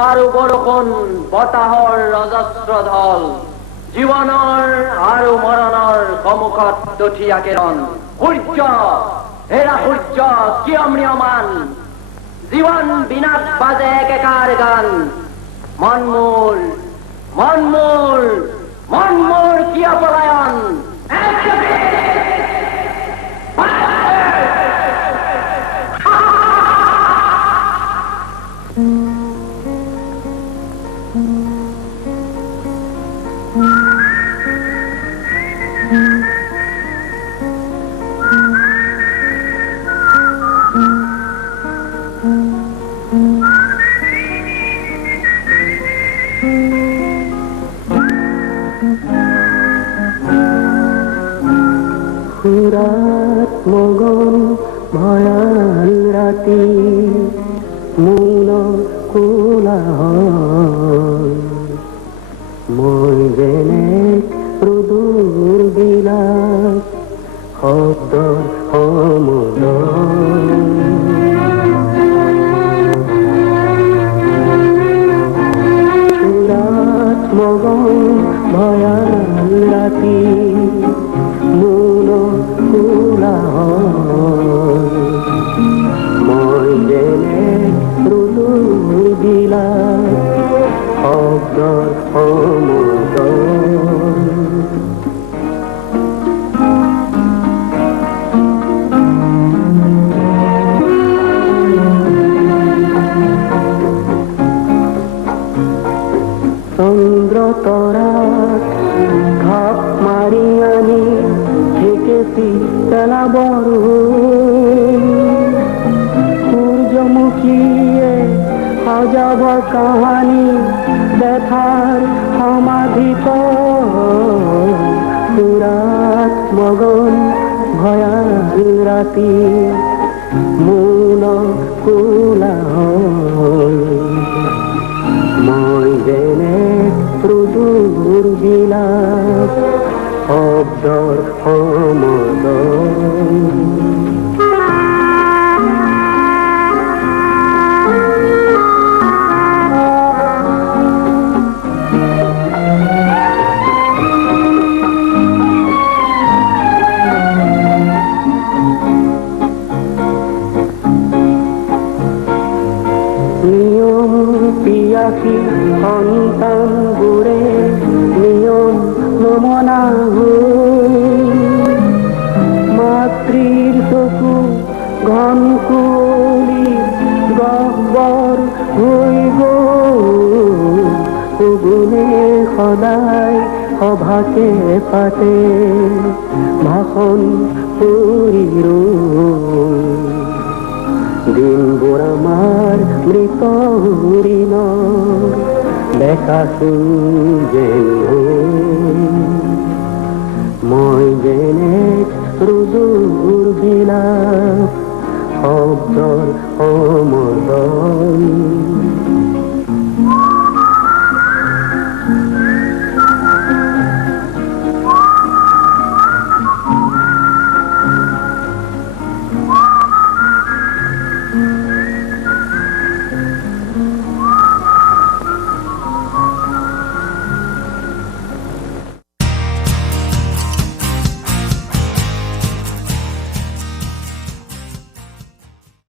আৰু বৰষুণ বতাহৰ অজস্ৰ ঢল জীৱনৰ আৰু মৰণৰ সন্মুখত তথিয়া কেৰণ সূৰ্য হেৰা সূৰ্য কিয় ম্ৰিয়মান জীৱন বিনাশ বাজে একেকাৰ গান মন মোৰ কিয় পলায়ন সুৰাত মগন ভয়াল ৰাতি মূল কোলাহল মই যেনে ৰুদুৰ বিলাস শব্দৰ সমুদয় সুৰাত মগন ভয়াল ৰাতি মই যেনে ৰুদুৰ বিলাস শব্দৰ সমুদয় চন্দ্ৰ তৰাত ঘাপ মাৰি আনি থেকেছি পেলাবৰ সূৰ্যমুখীয়ে সজাব কাহানী ব্যথাৰ সমাধিত সুৰাত মগন ভয়াল ৰাতি মূল কোলাহল মই যেনে ৰুদুৰ বিলাস শব্দৰ সমুদয় নিয়ম পিয়াসী সন্তানবোৰে নিয়ম নমনা মাতৃৰ চকু ঘন কুঁৱলী গহ্বৰ হৈ গুণে সদায় সভাকে পাতে ভাষণ কৰি দিনবোৰ আমাৰ মৃত হৰিণৰ দেখাচোন যেন মই যেনে ৰুদুৰ বিলাস শব্দৰ